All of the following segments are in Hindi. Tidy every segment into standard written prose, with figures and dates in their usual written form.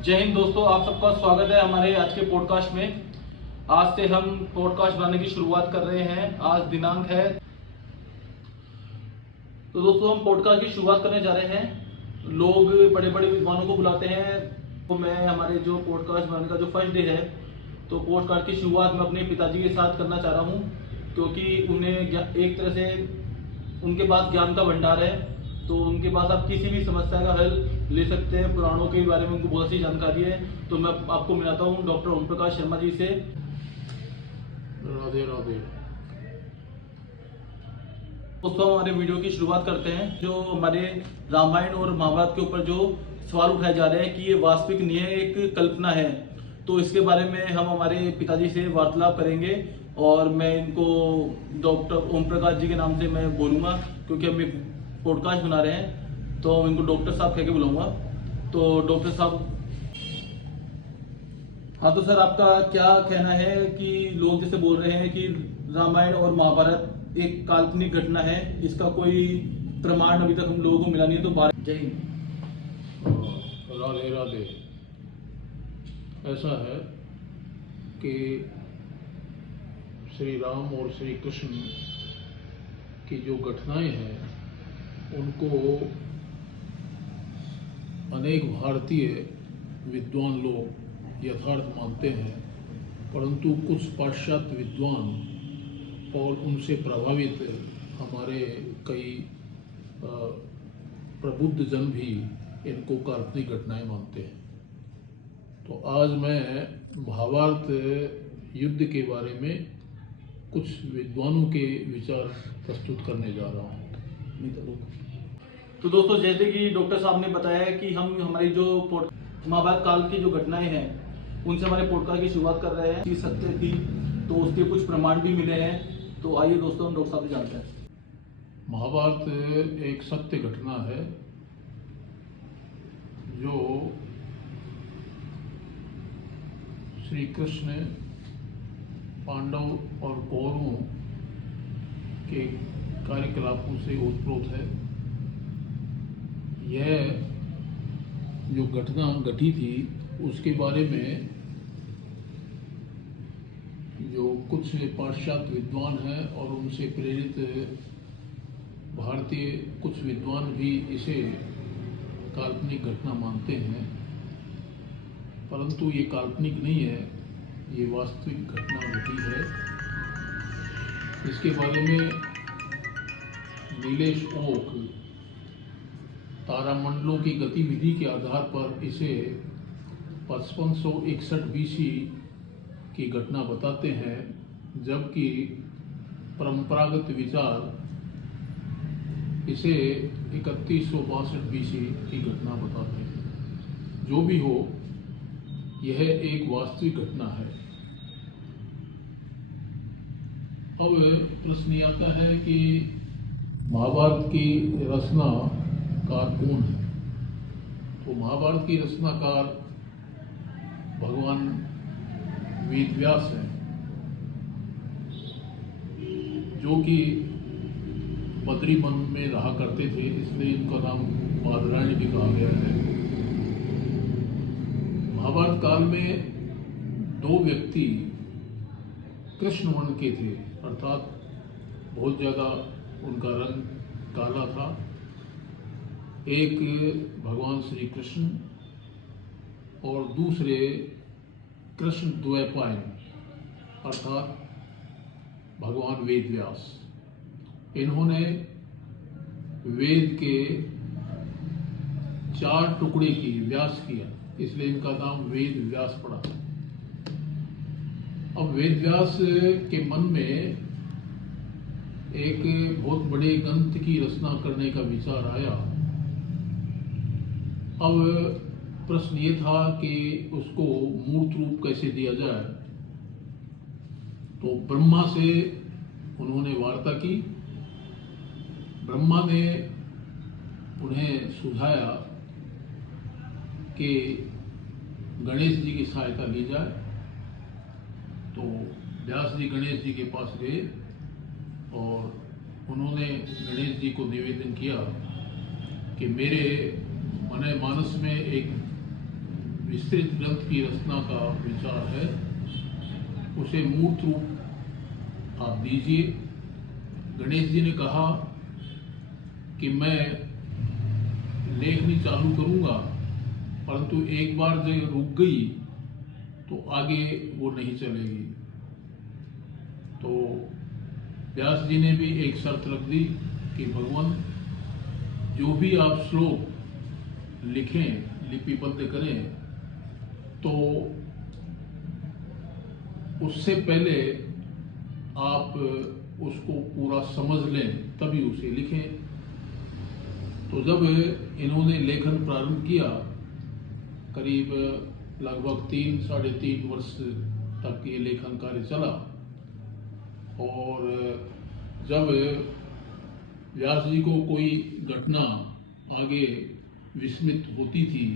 जय हिंद दोस्तों, आप सबका स्वागत है हमारे आज के पॉडकास्ट में। आज से हम पॉडकास्ट बनाने की शुरुआत कर रहे हैं। आज दिनांक है, तो दोस्तों हम पॉडकास्ट की शुरुआत करने जा रहे हैं। लोग बड़े बड़े विद्वानों को बुलाते हैं, तो मैं हमारे जो पॉडकास्ट बनाने का जो फर्स्ट डे है, तो पॉडकास्ट की शुरुआत मैं अपने पिताजी के साथ करना चाह रहा हूँ, क्योंकि उन्हें एक तरह से उनके पास ज्ञान का भंडार है। तो उनके पास आप किसी भी समस्या का हल ले सकते हैं। पुराणों के बारे में उनको बहुत सी जानकारी है। तो मैं आपको मिलाता हूँ डॉक्टर ओम प्रकाश शर्मा जी से। राधे राधे। दोस्तों हमारे वीडियो की शुरुआत करते हैं। जो हमारे रामायण और महाभारत के ऊपर जो सवाल उठाए जा रहे हैं कि ये वास्तविक नहीं है, एक कल्पना है, तो इसके बारे में हम हमारे पिताजी से वार्तालाप करेंगे। और मैं इनको डॉक्टर ओम प्रकाश जी के नाम से मैं बोलूँगा, क्योंकि हम एक पॉडकास्ट बना रहे हैं, तो इनको डॉक्टर साहब कह के बुलाऊंगा। तो डॉक्टर साहब, हाँ तो सर आपका क्या कहना है कि लोग जैसे बोल रहे हैं कि रामायण और महाभारत एक काल्पनिक घटना है, इसका कोई प्रमाण अभी तक हम लोगों को मिला नहीं है, तो भारत जय हिंद। राधे राधे। ऐसा है कि श्री राम और श्री कृष्ण की जो घटनाएं हैं उनको अनेक भारतीय विद्वान लोग यथार्थ मानते हैं, परंतु कुछ पाश्चात्य विद्वान और उनसे प्रभावित हमारे कई प्रबुद्ध जन भी इनको काल्पनिक घटनाएं मानते हैं। तो आज मैं महाभारत युद्ध के बारे में कुछ विद्वानों के विचार प्रस्तुत करने जा रहा हूँ। तो दोस्तों जैसे कि डॉक्टर साहब ने बताया कि हम हमारी जो महाभारत काल की जो घटनाएं हैं उनसे हमारे पॉडकास्ट की शुरुआत कर रहे हैं। चीज सत्य थी, तो उसके कुछ प्रमाण भी मिले हैं। तो आइए दोस्तों हम डॉक्टर साहब से जानते हैं। महाभारत एक सत्य घटना है जो श्री कृष्ण, पांडव और कौरवों के कार्यकलापों से ओतप्रोत है। यह जो घटना घटी थी उसके बारे में जो कुछ पाश्चात्य विद्वान हैं और उनसे प्रेरित भारतीय कुछ विद्वान भी इसे काल्पनिक घटना मानते हैं, परंतु ये काल्पनिक नहीं है, ये वास्तविक घटना घटी है। इसके बारे में नीलेश ओक तारामंडलों की गतिविधि के आधार पर इसे 5561 BC की घटना बताते हैं, जबकि परंपरागत विचार इसे 3162 BC की घटना बताते हैं। जो भी हो, यह एक वास्तविक घटना है। अब प्रश्न ये आता है कि महाभारत की रचनाकार कौन है। तो महाभारत की रचनाकार भगवान वेद व्यास हैं, जो कि बद्री वन में रहा करते थे, इसलिए इनका नाम बादरायण भी कहा गया है। महाभारत काल में दो व्यक्ति कृष्ण वर्ण के थे, अर्थात बहुत ज़्यादा उनका रंग काला था। एक भगवान श्री कृष्ण और दूसरे कृष्ण द्वैपायन अर्थात भगवान वेद व्यास। इन्होंने वेद के 4 टुकड़े की व्यास किया, इसलिए इनका नाम वेद व्यास पड़ा। अब वेद व्यास के मन में एक बहुत बड़े ग्रंथ की रचना करने का विचार आया। अब प्रश्न ये था कि उसको मूर्त रूप कैसे दिया जाए। तो ब्रह्मा से उन्होंने वार्ता की। ब्रह्मा ने उन्हें सुझाया कि गणेश जी की सहायता ली जाए। तो व्यास जी गणेश जी के पास गए और उन्होंने गणेश जी को निवेदन किया कि मेरे मन मानस में एक विस्तृत ग्रंथ की रचना का विचार है, उसे मूर्त रूप आप दीजिए। गणेश जी ने कहा कि मैं लेखनी चालू करूंगा, परंतु एक बार जब रुक गई तो आगे वो नहीं चलेगी। तो व्यास जी ने भी एक शर्त रख दी कि भगवान, जो भी आप श्लोक लिखें, लिपिबद्ध करें, तो उससे पहले आप उसको पूरा समझ लें, तभी उसे लिखें। तो जब इन्होंने लेखन प्रारंभ किया, करीब लगभग 3-3.5 वर्ष तक ये लेखन कार्य चला। और जब व्यास जी को कोई घटना आगे विस्मित होती थी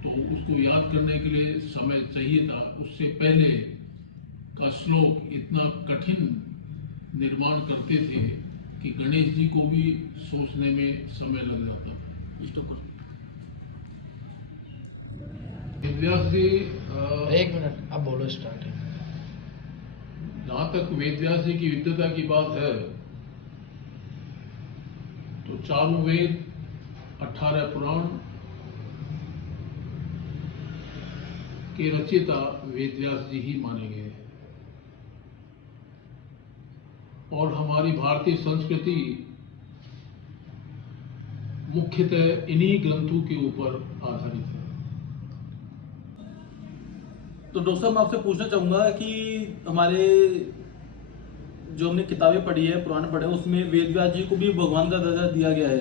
तो उसको याद करने के लिए समय चाहिए था। उससे पहले का श्लोक इतना कठिन निर्माण करते थे कि गणेश जी को भी सोचने में समय लग जाता था। व्यास जी एक मिनट, अब बोलो स्टार्ट। जहां तक वेदव्यास जी की विद्वता की बात है, तो चारों वेद, 18 पुराण के रचयिता वेदव्यास जी ही माने गए हैं। और हमारी भारतीय संस्कृति मुख्यतः इन्हीं ग्रंथों के ऊपर आधारित है। तो डॉक्टर साहब, मैं आपसे पूछना चाहूंगा कि हमारे जो हमने किताबें पढ़ी है, पुराण पढ़े हैं, उसमें वेद व्यास जी को भी भगवान का दर्जा दिया गया है।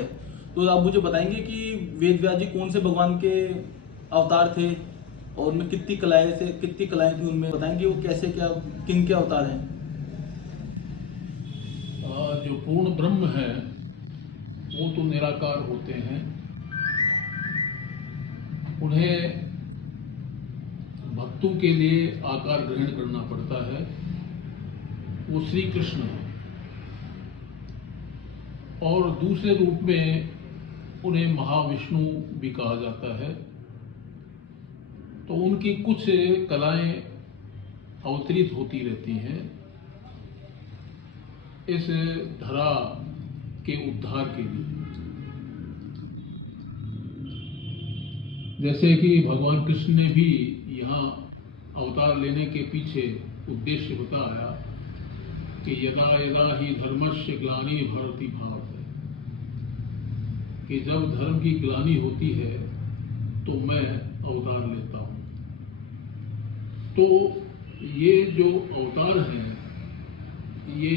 तो आप मुझे बताएंगे कि वेद व्यास जी कौन से भगवान के अवतार थे और उनमें कितनी कलाएं थी, उनमें बताएंगे वो कैसे, क्या, किन के अवतार हैं? जो पूर्ण ब्रह्म है वो तो निराकार होते हैं, उन्हें भक्तों के लिए आकार ग्रहण करना पड़ता है। वो श्री कृष्ण है। और दूसरे रूप में उन्हें महाविष्णु भी कहा जाता है। तो उनकी कुछ कलाएं अवतरित होती रहती हैं इस धरा के उद्धार के लिए। जैसे कि भगवान कृष्ण ने भी यहाँ अवतार लेने के पीछे उद्देश्य बताया कि यदा यदा ही धर्मस्य ग्लानि भवति भारत, कि जब धर्म की ग्लानि होती है तो मैं अवतार लेता हूँ। तो ये जो अवतार हैं, ये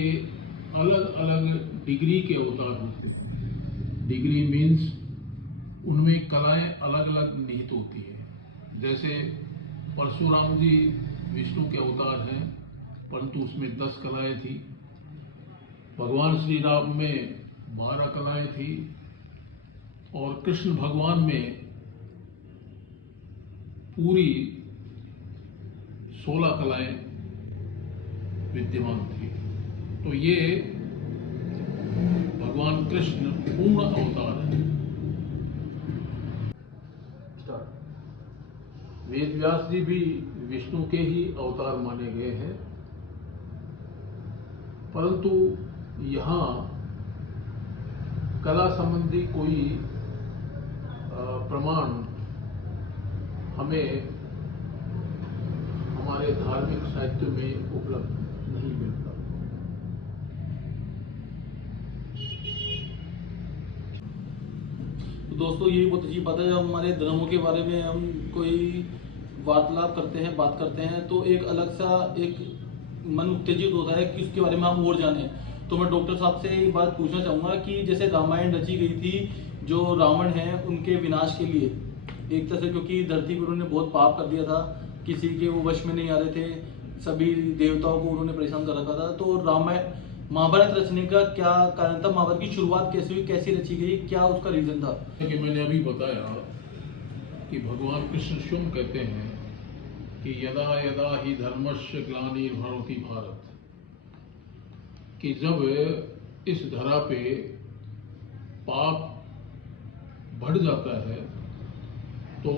अलग अलग डिग्री के अवतार होते हैं। डिग्री मीन्स उनमें कलाएं अलग अलग निहित होती है। जैसे परशुराम जी विष्णु के अवतार हैं, परंतु उसमें 10 कलाएं थी। भगवान श्री राम में 12 कलाएं थी और कृष्ण भगवान में पूरी 16 कलाएं विद्यमान थी। तो ये भगवान कृष्ण पूर्ण अवतार है। वेद व्यास जी भी विष्णु के ही अवतार माने गए हैं, परंतु यहाँ कला संबंधी कोई प्रमाण हमें हमारे धार्मिक साहित्य में उपलब्ध नहीं मिलता। तो दोस्तों, ये बहुत अच्छी बात है। जब हमारे धर्मों के बारे में हम कोई वार्तालाप करते हैं, बात करते हैं, तो एक अलग सा एक मन उत्तेजित होता है कि उसके बारे में हम और जानें। तो मैं डॉक्टर साहब से एक बात पूछना चाहूँगा कि जैसे रामायण रची गई थी जो रावण है उनके विनाश के लिए, एक तरह से, क्योंकि धरती पर उन्होंने बहुत पाप कर दिया था, किसी के वो वश में नहीं आ रहे थे, सभी देवताओं को उन्होंने परेशान कर रखा था। तो रामायण महाभारत रचने का क्या कारण था? महाभारत की शुरुआत कैसे हुई, कैसे रची गई, क्या उसका रीजन था? कि मैंने अभी बताया कि भगवान कृष्ण स्वयं कहते हैं कि यदा यदा ही धर्मस्य ग्लानिर्भवति भारत, कि जब इस धरा पे पाप बढ़ जाता है तो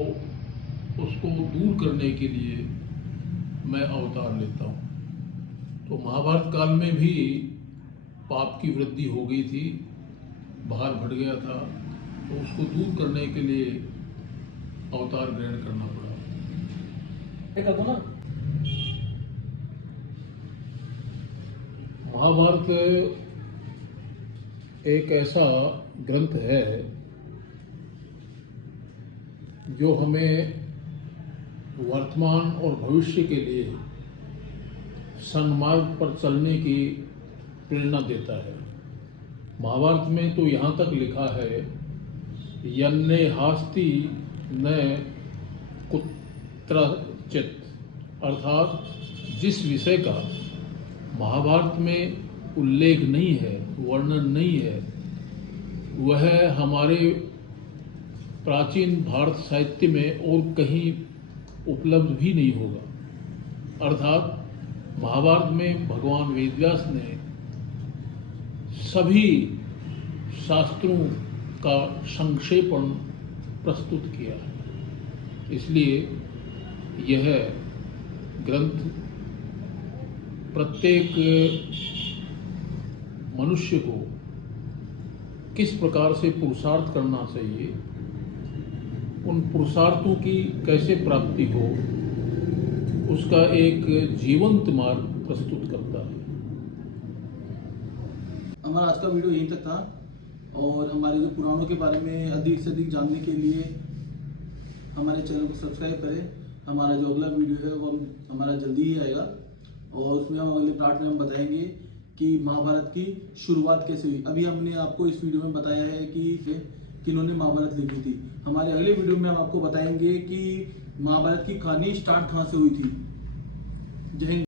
उस उसको दूर करने के लिए मैं अवतार लेता हूँ। तो महाभारत काल में भी पाप की वृद्धि हो गई थी, भार बढ़ गया था, तो उसको दूर करने के लिए अवतार ग्रहण करना पड़ा। ना महाभारत एक ऐसा ग्रंथ है जो हमें वर्तमान और भविष्य के लिए सन्मार्ग पर चलने की प्रेरणा देता है। महाभारत में तो यहाँ तक लिखा है, यन्ने हास्ति न कुत्रचित्, अर्थात जिस विषय का महाभारत में उल्लेख नहीं है, वर्णन नहीं है, वह हमारे प्राचीन भारत साहित्य में और कहीं उपलब्ध भी नहीं होगा। अर्थात महाभारत में भगवान वेदव्यास ने सभी शास्त्रों का संक्षेपण प्रस्तुत किया है। इसलिए यह ग्रंथ प्रत्येक मनुष्य को किस प्रकार से पुरुषार्थ करना चाहिए, उन पुरुषार्थों की कैसे प्राप्ति हो, उसका एक जीवंत मार्ग प्रस्तुत करता है। हमारा आज का वीडियो यहीं तक था, और हमारे जो पुराणों के बारे में अधिक से अधिक जानने के लिए हमारे चैनल को सब्सक्राइब करें। हमारा जो अगला वीडियो है वो हमारा जल्दी ही आएगा, और उसमें हम अगले पार्ट में हम बताएंगे कि महाभारत की शुरुआत कैसे हुई। अभी हमने आपको इस वीडियो में बताया है कि किन्होंने महाभारत लिखी थी। हमारे अगले वीडियो में हम आपको बताएंगे कि महाभारत की कहानी स्टार्ट कहाँ से हुई थी। जय हिंद।